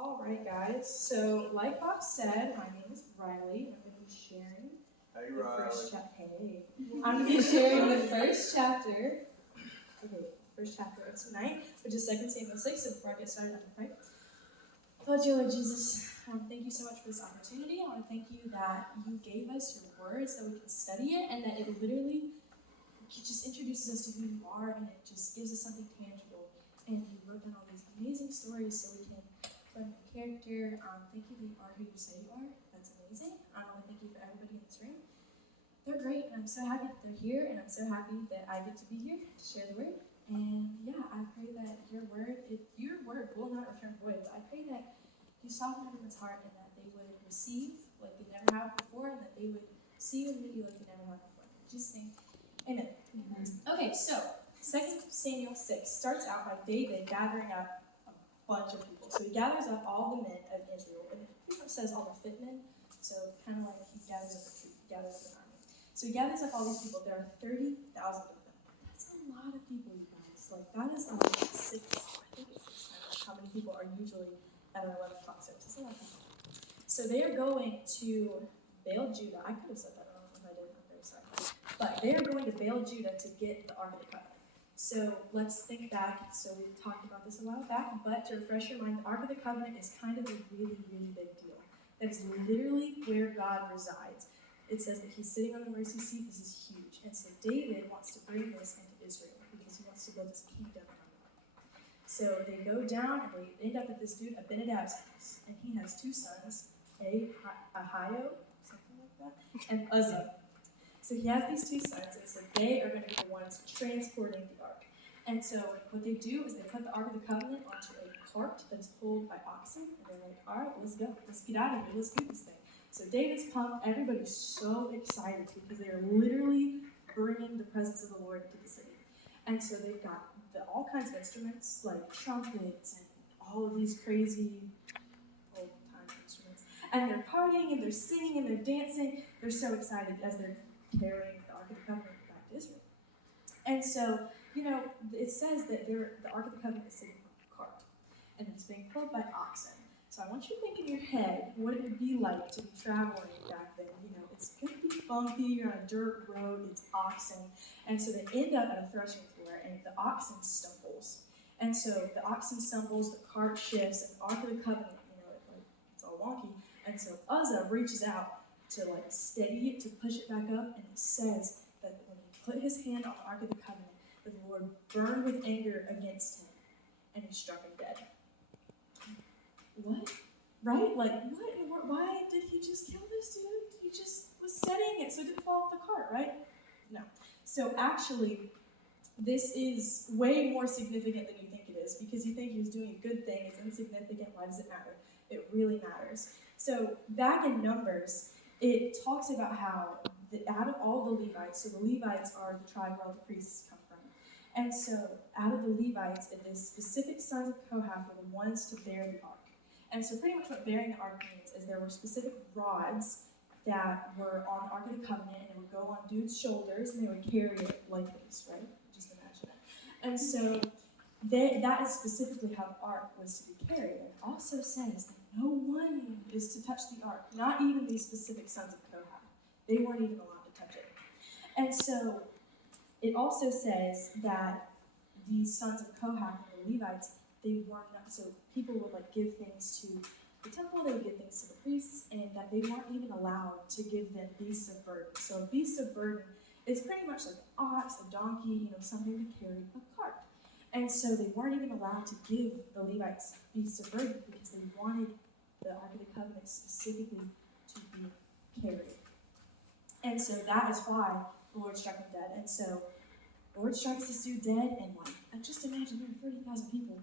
All right, guys. So, like Bob said, my name is Rylie, and I'm going to be sharing Hey, the Riley. first chapter. Hey, I'm going to be sharing the first chapter. Okay, first chapter of tonight, which is 2 Samuel 6. So before I get started, I'm going to pray. Lord, dear Lord Jesus, thank you so much for this opportunity. I want to thank you that you gave us your words so we can study it, and that it literally just introduces us to who you are, and it just gives us something tangible. And you wrote down all these amazing stories so we can learn your character. Thank you that you are who you say you are. That's amazing. I want to thank you for everybody in this room. They're great, and I'm so happy that they're here, and I'm so happy that I get to be here to share the word. And yeah, I pray that your word will not return void. But I pray that you soften everyone's heart and that they would receive like they never have before, and that they would see you and meet you like they never have before. In Jesus' name, amen. Okay, so 2 Samuel 6 starts out by David gathering up a bunch of people. So he gathers up all the men of Israel, and it pretty much says all the fit men. So kind of like he gathers up a troop, gathers up an army. So he gathers up all these people. There are 30,000 of them. That's a lot of people, you guys. Like that is like I think it's 6 times how many people are usually at an 11 o'clock service. It's a lot of people. So they are going to Baal, Judah. I could have said that wrong if I did. I'm very sorry. But they are going to Baal, Judah to get the Ark of the Covenant. So let's think back. So we talked about this a while back, but to refresh your mind, the Ark of the Covenant is kind of a really, really big deal. That is literally where God resides. It says that he's sitting on the mercy seat. This is huge. And so David wants to bring this into Israel because he wants to build his kingdom on the ark. So they go down and they end up at this dude, Abinadab's house. And he has 2 sons, Ahio, something like that, and Uzzah. So he has these 2 sons, and so they are going to be the ones transporting the ark. And so what they do is they put the Ark of the Covenant onto a cart that is pulled by oxen, and they're like, all right, let's go. Let's get out of here. Let's do this thing. So David's pumped. Everybody's so excited because they are literally bringing the presence of the Lord into the city. And so they've got all kinds of instruments, like trumpets and all of these crazy old-time instruments. And they're partying, and they're singing, and they're dancing. They're so excited as they're carrying the Ark of the Covenant back to Israel. And so, it says that the Ark of the Covenant is sitting on a cart, and it's being pulled by oxen. So I want you to think in your head what it would be like to be traveling back then. It's going to be bumpy, you're on a dirt road, it's oxen. And so they end up at a threshing floor, and the oxen stumbles. And so the oxen stumbles, the cart shifts, and the Ark of the Covenant, it's all wonky. And so Uzzah reaches out to steady it, to push it back up, and it says that when he put his hand on the Ark of the Covenant, that the Lord burned with anger against him, and he struck him dead. What? Right? What? Why did he just kill this dude? He just was steadying it so it didn't fall off the cart, right? No. So actually, this is way more significant than you think it is, because you think he was doing a good thing, it's insignificant, why does it matter? It really matters. So back in Numbers, it talks about how out of all the Levites, so the Levites are the tribe where all the priests come from. And so out of the Levites, the specific sons of Kohath were the ones to bear the ark. And so pretty much what bearing the ark means is there were specific rods that were on the Ark of the Covenant, and it would go on dude's shoulders, and they would carry it like this, right? Just imagine it. And so that is specifically how the ark was to be carried. And it also says that no one is to touch the ark, not even these specific sons of Kohath. They weren't even allowed to touch it. And so it also says that these sons of Kohath and the Levites, they were not, so people would give things to the temple, they would give things to the priests, and that they weren't even allowed to give them beasts of burden. So a beast of burden is pretty much like an ox, a donkey, something to carry a cart. And so they weren't even allowed to give the Levites beasts of burden because they wanted the Ark of the Covenant specifically to be carried. And so that is why the Lord struck him dead. And so the Lord strikes this dude dead, and just imagine there are 30,000 people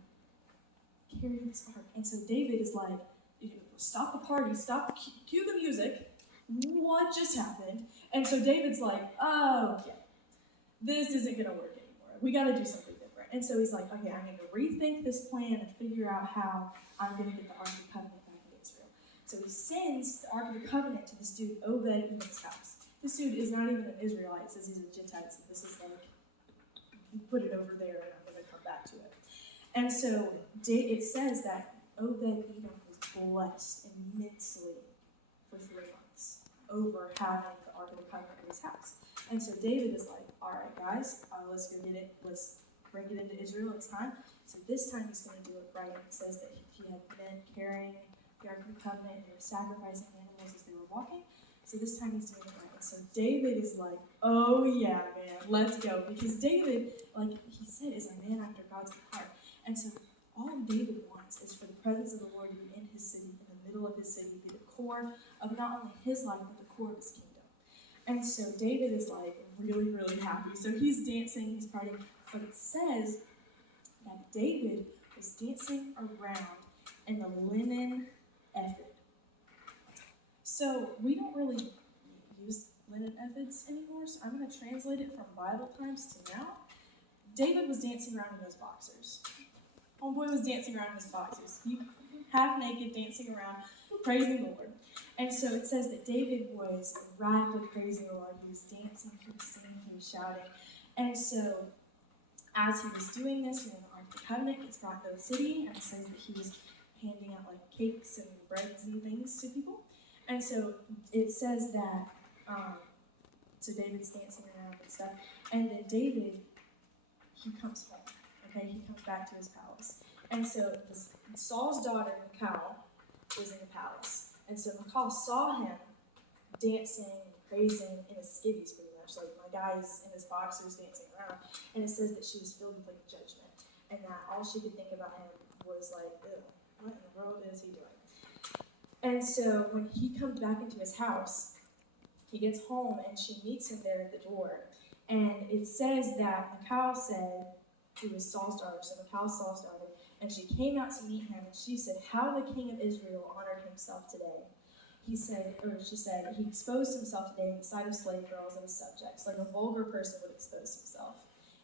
carrying this ark. And so David is like, stop the party, cue the music. What just happened? And so David's like, oh, okay, this isn't going to work anymore. We got to do something different. And so he's like, okay, I'm going to rethink this plan and figure out how I'm going to get the Ark of the Covenant back in Israel. So he sends the Ark of the Covenant to this dude, Obed-Edom's house. This dude is not even an Israelite. It says he's a Gentile. So this is put it over there, and I'm going to come back to it. And so it says that Obed-Edom blessed immensely for 3 months over having the Ark of the Covenant in his house. And so David is like, all right, guys, let's go get it. Let's bring it into Israel. It's time. So this time he's going to do it right. It says that he had men carrying the Ark of the Covenant and they were sacrificing animals as they were walking. So this time he's doing it right. And so David is like, oh yeah, man, let's go. Because David, like he said, is a man after God's heart. And so all David wants is for the presence of the Lord to be in his city, in the middle of his city, be the core of not only his life, but the core of his kingdom. And so David is like really, really happy. So he's dancing, he's partying. But it says that David was dancing around in the linen ephod. So we don't really use linen ephods anymore, so I'm going to translate it from Bible times to now. David was dancing around in those boxers. Homeboy was dancing around in his boxers. He half naked, dancing around, praising the Lord. And so it says that David was radically praising the Lord. He was dancing, he was singing, he was shouting. And so as he was doing this, the Ark of the Covenant gets brought to the city, and it says that he was handing out like cakes and breads and things to people. And so it says that, so David's dancing around and stuff, and then David, he comes home, okay? He comes back to his palace. And so Saul's daughter, Michal, was in the palace. And so Michal saw him dancing, praising in his skivvies pretty much, like my guy's in his boxers dancing around. And it says that she was filled with like judgment, and that all she could think about him was like, ew, what in the world is he doing? And so when he comes back into his house, he gets home and she meets him there at the door. And it says that Michal said, who was Saul's daughter, so Michal's Saul's daughter, and she came out to meet him, and she said, how the king of Israel honored himself today. She said, he exposed himself today in the sight of slave girls and his subjects, like a vulgar person would expose himself.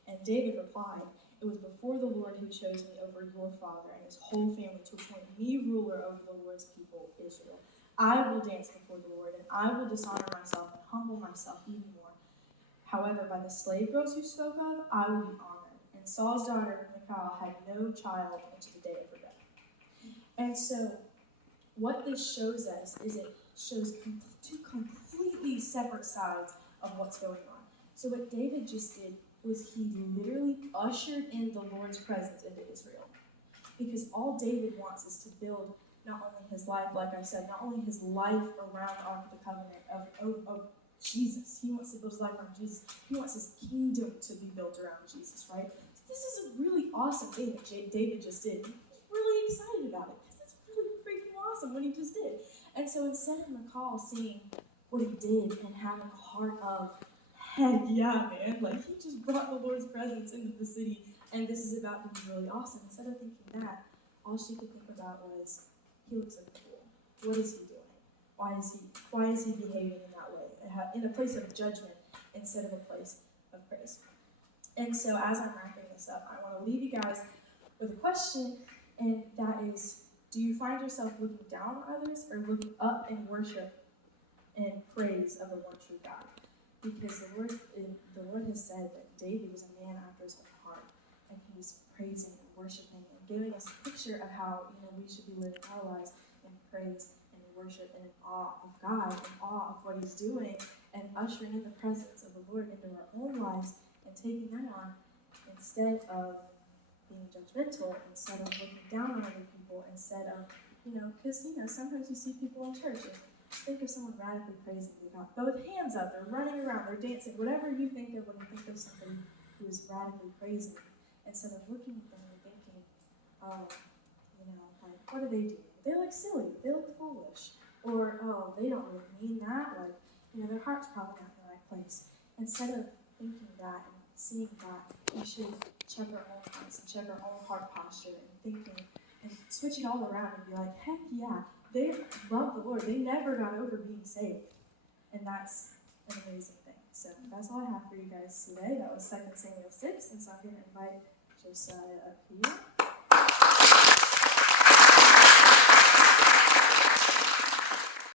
And David replied, it was before the Lord who chose me over your father and his whole family to appoint me ruler over the Lord's people, Israel. I will dance before the Lord, and I will dishonor myself and humble myself even more. However, by the slave girls you spoke of, I will be honored. And Saul's daughter, Michal, had no child until the day of her death. And so, what this shows us is it shows two completely separate sides of what's going on. So what David just did was he literally ushered in the Lord's presence into Israel. Because all David wants is to build not only his life, like I said, not only his life around the Ark of the Covenant of Jesus. He wants to build his life around Jesus. He wants his kingdom to be built around Jesus, right? So this is a really awesome thing that David just did. He was really excited about it because it's really freaking awesome what he just did. And so instead of Michal seeing what he did and having a heart of, heck yeah, man, like he just brought the Lord's presence into the city and this is about to be really awesome. Instead of thinking that, all she could think about was, he looks like a fool. What is he doing? Why is he behaving in that way? In a place of judgment instead of a place of praise. And so as I'm wrapping this up, I want to leave you guys with a question, and that is, do you find yourself looking down on others or looking up in worship and praise of the one true God? Because the Lord has said that David was a man after his own heart, and he was praising and worshiping and giving us a picture of how we should be living our lives in praise and in worship and in awe of God, in awe of what he's doing, and ushering in the presence of the Lord into our own lives and taking that on instead of being judgmental, instead of looking down on other people, instead of, because, sometimes you see people in church, and think of someone radically praising. They've got both hands up, they're running around, they're dancing, whatever you think of when you think of somebody who is radically praising, instead of looking at them and thinking, oh, like, what are they doing? They look silly, they look foolish, or, oh, they don't really mean that, like, their heart's probably not in the right place. Instead of thinking that and seeing that, we should check our own hearts and check our own heart posture and thinking and switch it all around and be like, heck yeah, they love the Lord. They never got over being saved. And that's an amazing thing. So that's all I have for you guys today. That was 2 Samuel 6, and so I'm going to invite Josiah up here.